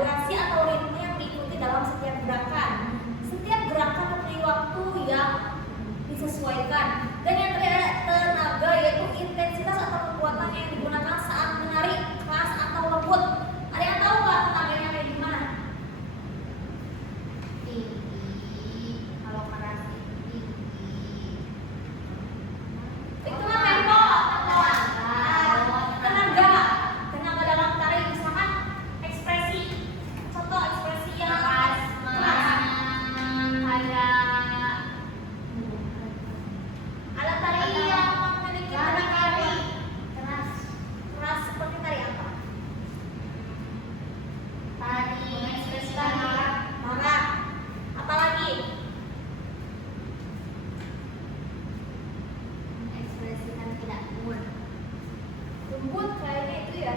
durasi atau ritme yang diikuti dalam setiap gerakan. Setiap gerakan mempunyai waktu yang disesuaikan. Dan yang terakhir tenaga, yaitu intensitas atau kekuatan yang digunakan saat menarik, keras atau lembut. Ada yang tahu nggak tenaganya kayak gimana? Tinggi, kalau keras itu tinggi. Itu mah tempo. Tenaga dalam tarik, misalkan ekspresi. Contoh ekspresi yang keras. Alat tari yang memiliki tenaga keras seperti tari apa? Tari Marah. Apalagi? mengekspresikan tidak mood. Lembut kayaknya itu ya.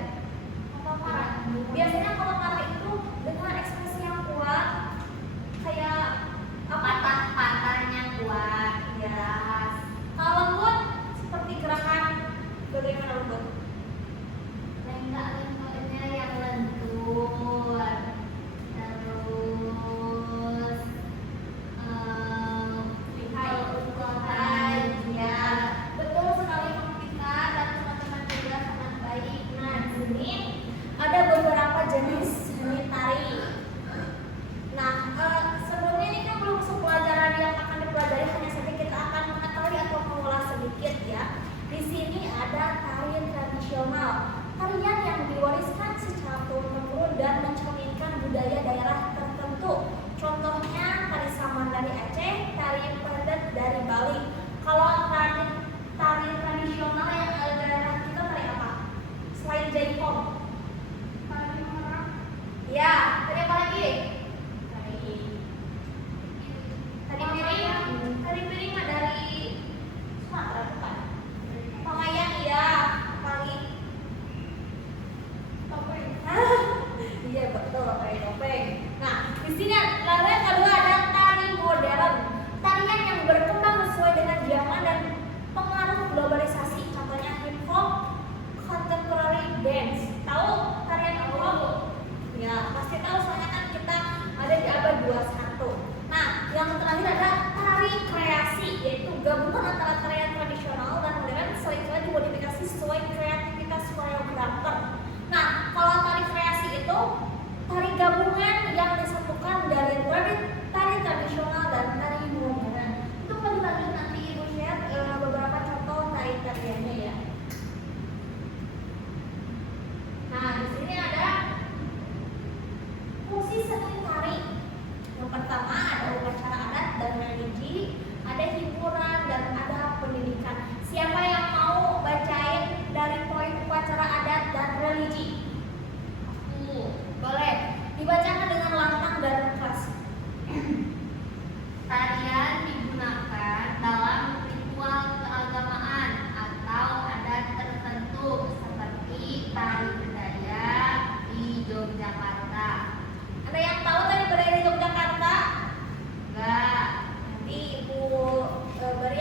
Atau marah. Biasanya kalau marah itu dengan ekspresi yang kuat, kayak apa? Patah-patahnya kuat, Ya. Kalau lembut seperti gerakan bagaimana lembut? lenggak-lenggoknya yang lentur. Terus pukul-pukulan, ya. Betul sekali kita dan teman-teman juga sangat baik. Nah, di sini ada beberapa jenis seni tari. Nah, sebelumnya ini kan belum masuk pelajaran yang akan dipelajari, hanya saja kita akan mengetahui atau mengulas sedikit ya. Di sini ada tarian tradisional, tarian yang diwariskan secara turun-temurun dan mencerminkan budaya daerah tertentu. Contohnya tari saman dari Aceh, tari pedet dari Bali. Kalau tari tradisional yang ada di daerah kita tari apa? Selain jaipong. Ya, tari apa lagi? Tari piring mah dari Sumatera bukan? Pengayang iya, paling topeng. Iya betul, tari topeng. Nah, di sini lalu yang kedua ada tari modern, tarian yang berkembang sesuai dengan zaman dan pengaruh globalisasi. Contohnya hip hop, contemporary dance. Tahu tarian hip hop? Ya, pasti tahu soalnya kan kita ada di abad 21. Nah, yang terakhir ada tari kreasi, yaitu gabungan antara tarian tradisional dan modern seringkali dimodifikasi sesuai kreativitas koreografer. Nah, kalau tari kreasi itu tari gabungan yang disatukan dari tari tradisional dan tari modern. Itu bagi-bagi nanti Ibu share beberapa contoh tari-tariannya ya. Nah, di sini ada fungsi seni tari. Yang pertama ada upacara adat dan religi, ada hiburan dan ada pendidikan. Siapa yang mau bacain dari poin upacara adat dan religi? Boleh. Dibacakan dengan lantang dan keras. Tarian digunakan dalam ritual keagamaan atau adat tertentu seperti tari budaya di Yogyakarta. Ada yang tahu tari budaya di Yogyakarta? Enggak. Nanti Ibu beri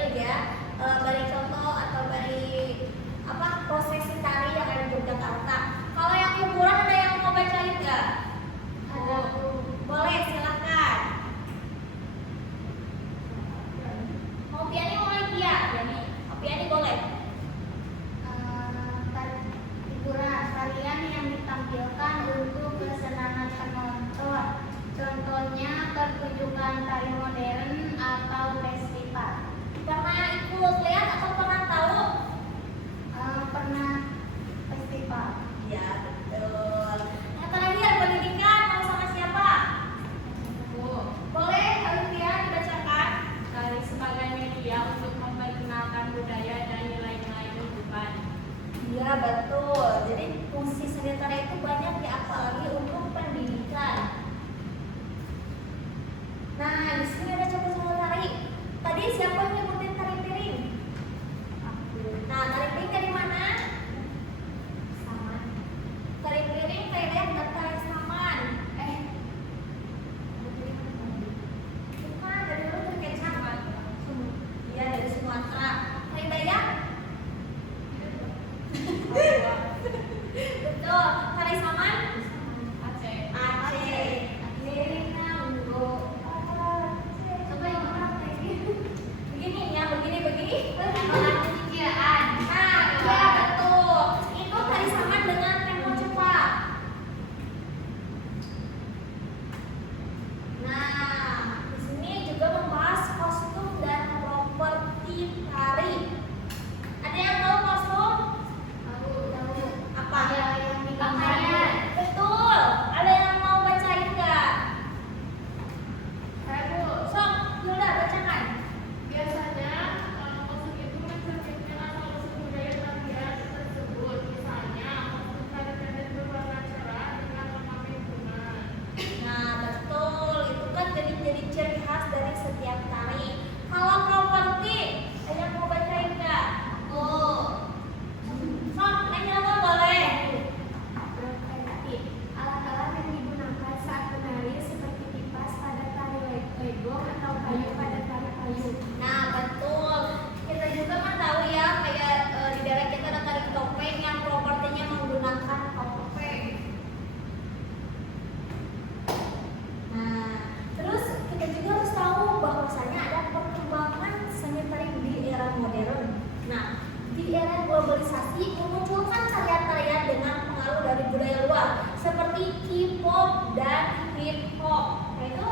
dan hip hop. Nah itu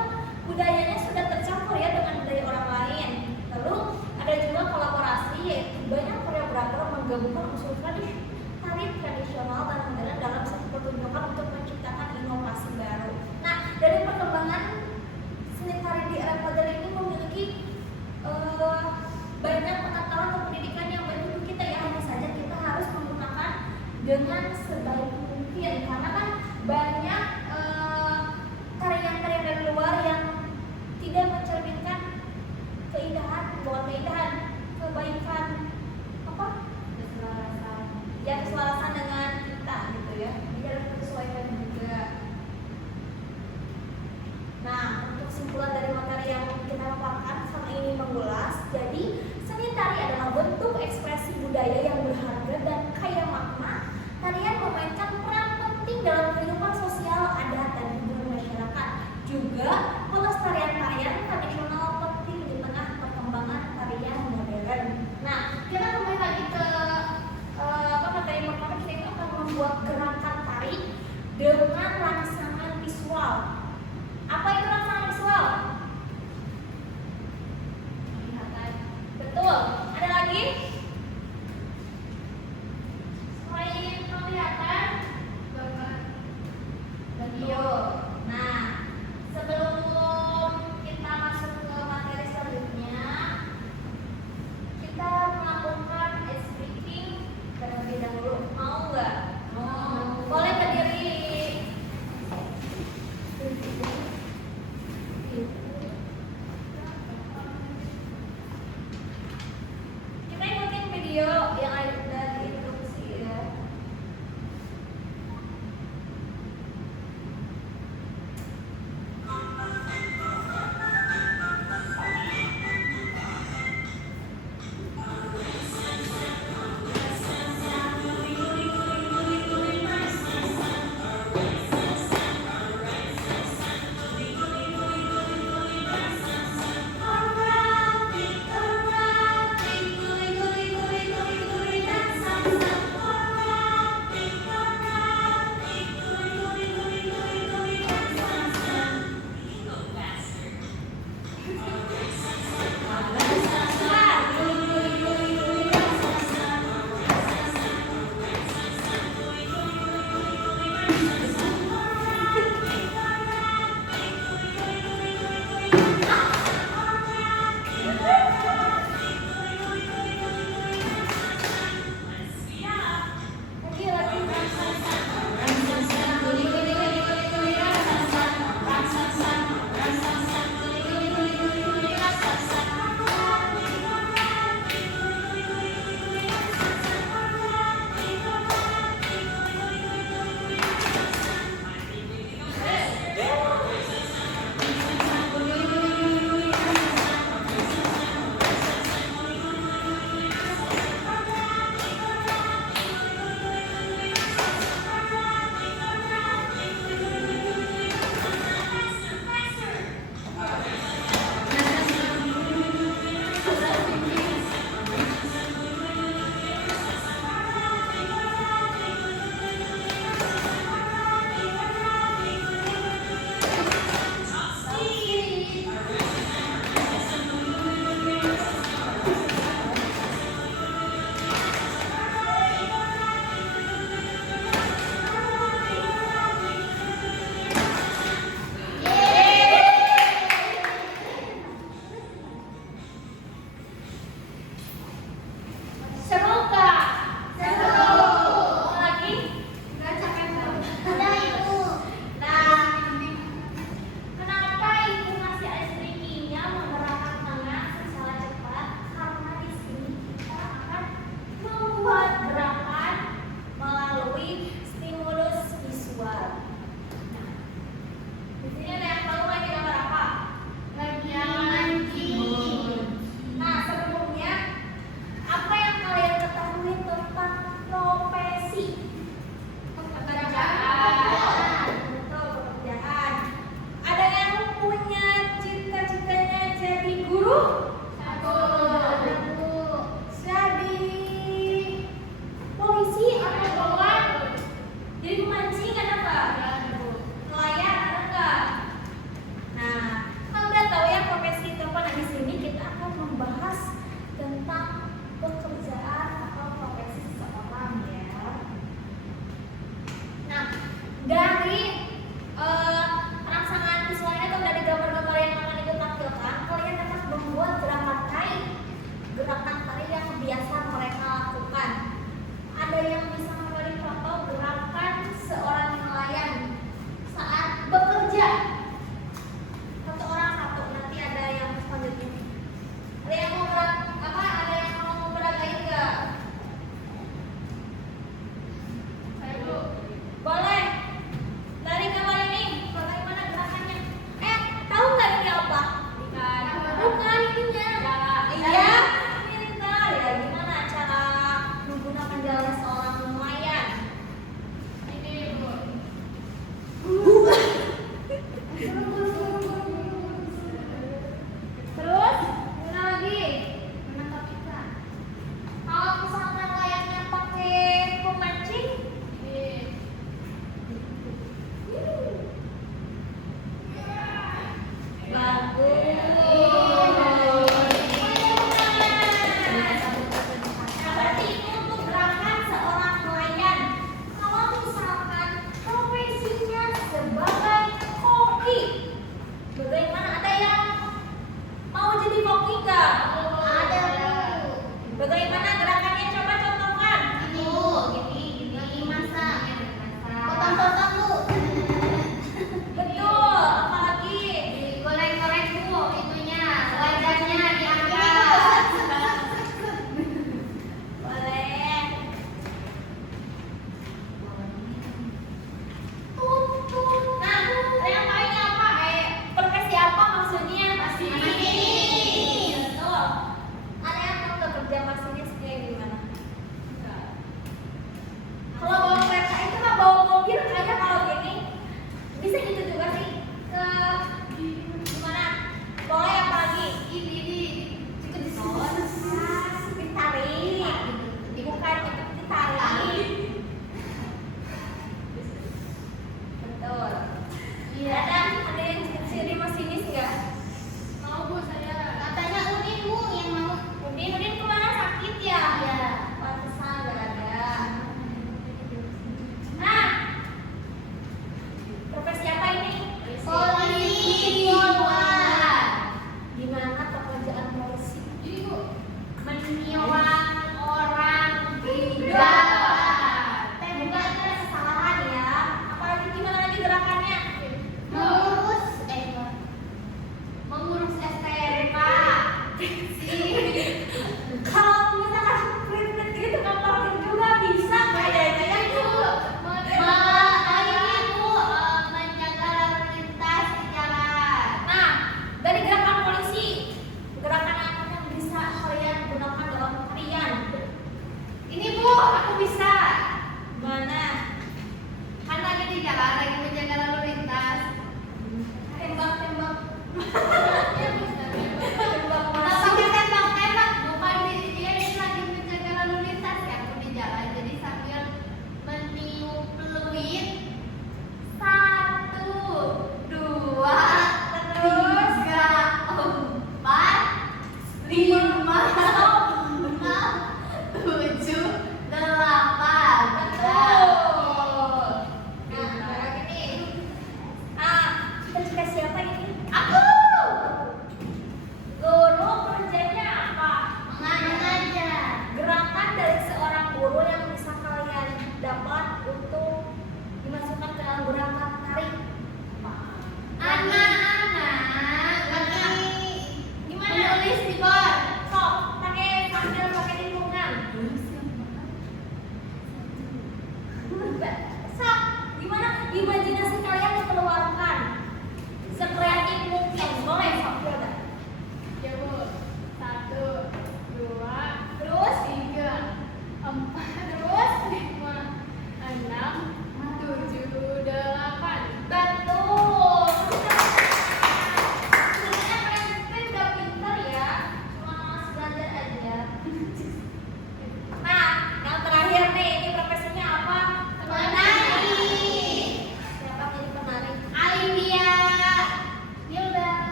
budayanya sudah tercampur ya dengan budaya orang lain. Lalu ada juga kolaborasi, yaitu banyak koreografer menggabungkan unsur tari tradisional dan modern dalam satu pertunjukan untuk menciptakan inovasi baru. Nah, dari perkembangan seni tari di era modern ini memiliki banyak pengetahuan dan pendidikan yang baik untuk kita ya. Hanya saja kita harus menggunakan dengan sebaik mungkin, karena kan banyak tarian-tarian dari luar yang tidak mencerminkan keindahan, bukan keindahan, kebaikan apa? Keselarasan. Ya, keselarasan dengan kita gitu ya. Jadi harus disesuaikan juga. Nah, untuk kesimpulan dari materi yang kita paparkan sama ini mengulas, jadi seni tari adalah bentuk ekspresi budaya yang berharga dan kaya makna. Tarian memainkan peran penting dalam kehidupan sosial, adat, dan hubungan masyarakat. Juga pelestarian tarian tradisional penting di tengah perkembangan tarian modern. Nah, kita kembali lagi ke materi yang pertama, kita itu akan membuat gerakan tari dengan rangsangan visual. Apa itu rangsangan visual? Betul. Ada lagi? nggak? Mau Bu saya. Katanya Udin Bu yang mau. Udin kemana, sakit ya? Iya. Pantesan nggak ada. Nah, profesi apa ini? Polisi luar. Gimana pekerjaan polisi? Jadi Bu, menilang orang di jalan. Bukan ada kesalahan ya. Apalagi gimana lagi gerakannya? Melurus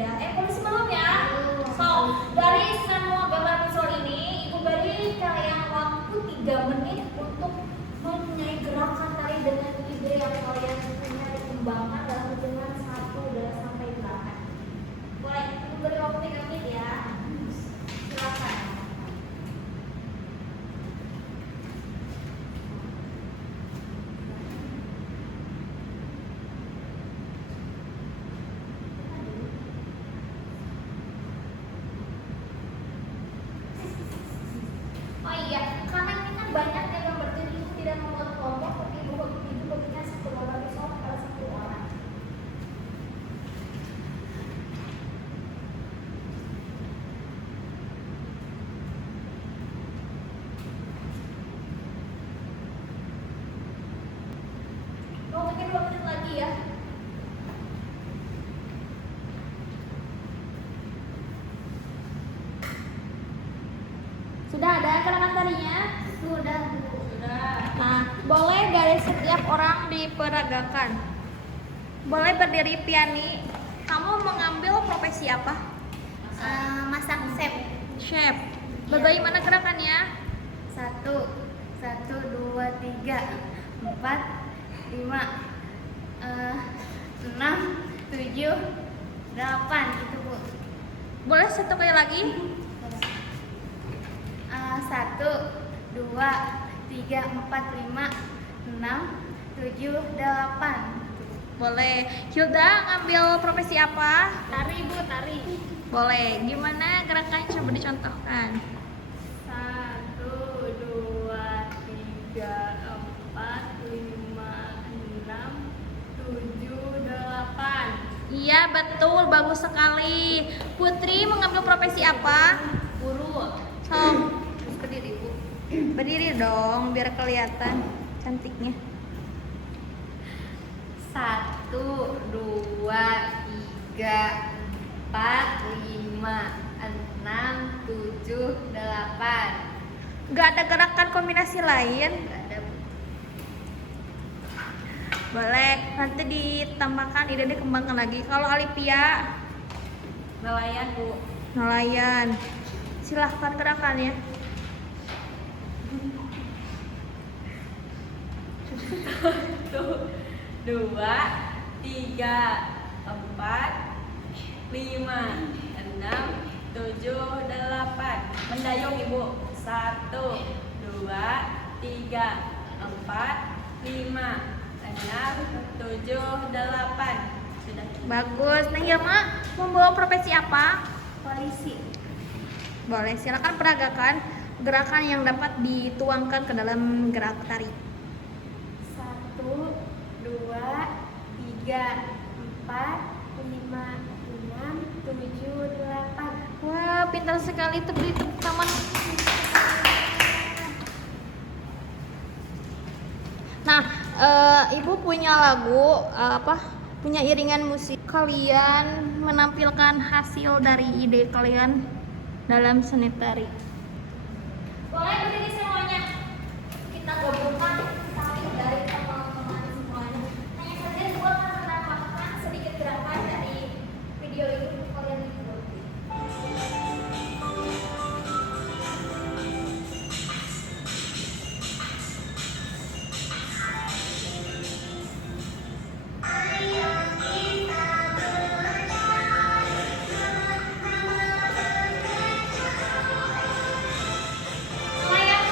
beda. Boleh sebelum ya. So, dari semua gambar visual ini, Ibu beri kalian waktu 3 menit untuk mempunyai gerakan tari dengan ide yang kalian punya dikembangkan dalam hitungan 1 sampai 8. Boleh, Ibu beri waktu 3 menit ya. Silakan. Oh iya, karena ini kan banyak yang berdiri itu tidak membuat kelompok, tapi ibu bagikan satu gambar visual kepada 1 orang. Oh, mungkin 2 menit lagi ya. Sudah ada gerakan tarinya? Sudah, Bu. Nah, boleh dari setiap orang diperagakan. Boleh berdiri. Piani, kamu mengambil profesi apa? Masak chef. Chef. Bagaimana gerakannya? 1, 2, 3, 4, 5, 6, 7, 8 gitu, Bu. Boleh satu kali lagi? 1, 2, 3, 4, 5, 6, 7, 8. Boleh. Hilda ngambil profesi apa? Tari, Bu, tari. Boleh. Gimana gerakannya, coba dicontohkan? 1, 2, 3, 4, 5, 6, 7, 8. Iya, betul. Bagus sekali. Putri mengambil profesi apa? Guru. Sok. Terus berdiri, Bu. Berdiri dong biar kelihatan cantiknya. 1, 2, 3, 4, 5, 6, 7, 8. Gak ada gerakan kombinasi lain? Gak ada, Bu. Boleh, nanti ditambahkan ide dikembangkan lagi. Kalau Alipia, Nelayan, Bu. nelayan. Silahkan gerakannya. 2, 3, 4, 5, 6, 7, 8. Mendayung, Ibu. 1, 2, 3, 4, 5, 6, 7, 8. Sudah. Bagus. Nah, Hilma membawa profesi apa? Polisi. Boleh, silakan peragakan gerakan yang dapat dituangkan ke dalam gerak tari. 1, 2, 3, 4, 5, 6, 7, 8. Wah, pintar sekali. Beri tepuk tangan. Nah, Ibu punya lagu punya iringan musik. Kalian menampilkan hasil dari ide kalian dalam seni tari. Boleh berdiri semuanya. Kita gabungkan tari dari teman-teman semuanya. Hanya saja buat menambahkan sedikit gerakan dari video itu kalian ikuti. Nelayan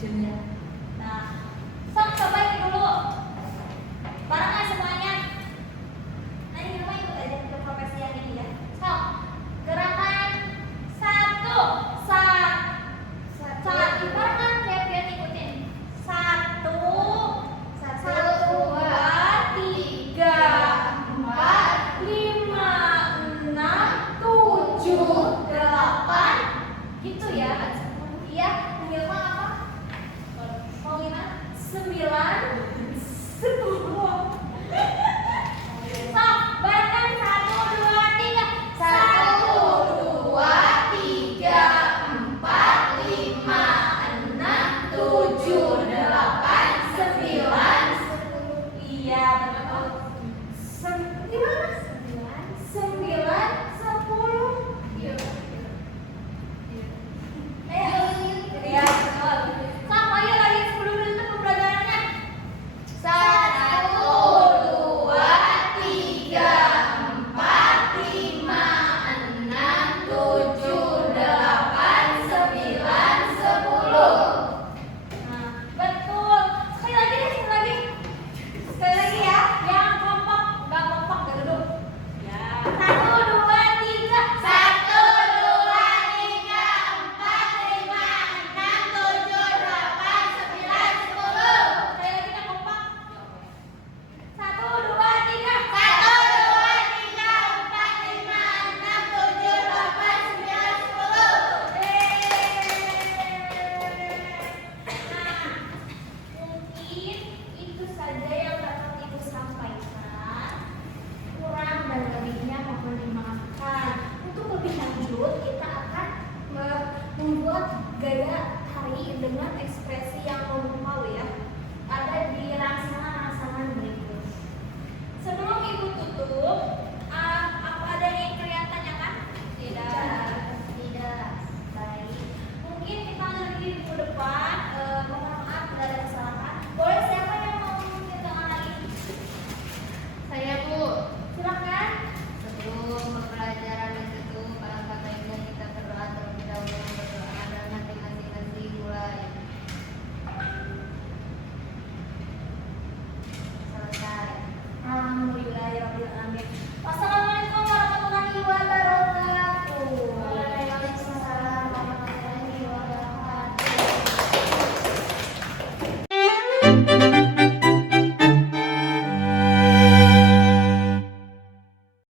Jun ya. Nah, sok coba ini dulu. Barengan semuanya. Nah, ini kamu ikut aja ke profesi yang ini ya. Sok. Gerakan 1. Satu. Barengan kayak biar ikutin. 1, 2, 3, 4, 5, 6, 7, 8. Gitu ya. Iya, Hilma apa? Mau gimana? 9, 10. Sok, barengan 1, 2, 3. 1, 2, 3, 4, 5, 6, 7, 8, 9, 10. Iya, betul. Gimana? 9, 10. Iya. Ayo, iya, betul. Sok, ayo lagi 10 dulu tuh pembelajarannya. 1, 2, 3, 4, 5, 6, 7, 8, 9, 10. Nah, betul. Sekali lagi deh, sekali lagi. Sekali lagi ya, yang kompak, nggak kompak nggak duduk. Ya. 1, 2, 3. 1, 2, 3, 4, 5, 6, 7, 8, 9, 10. Sekali lagi nggak kompak. 1, 2, 3. 1, 2, 3, 4, 5, 6, 7, 8, 9, 10. Nah, mungkin itu saja yang dapat Ibu sampaikan. Kurang dan lebihnya mohon dimaafkan. Untuk lebih lanjut, kita akan membuat gaya tari dengan ekspresi yang memukau ya. Ada di rangsangan-rangsangan berikut. Sebelum Ibu tutup,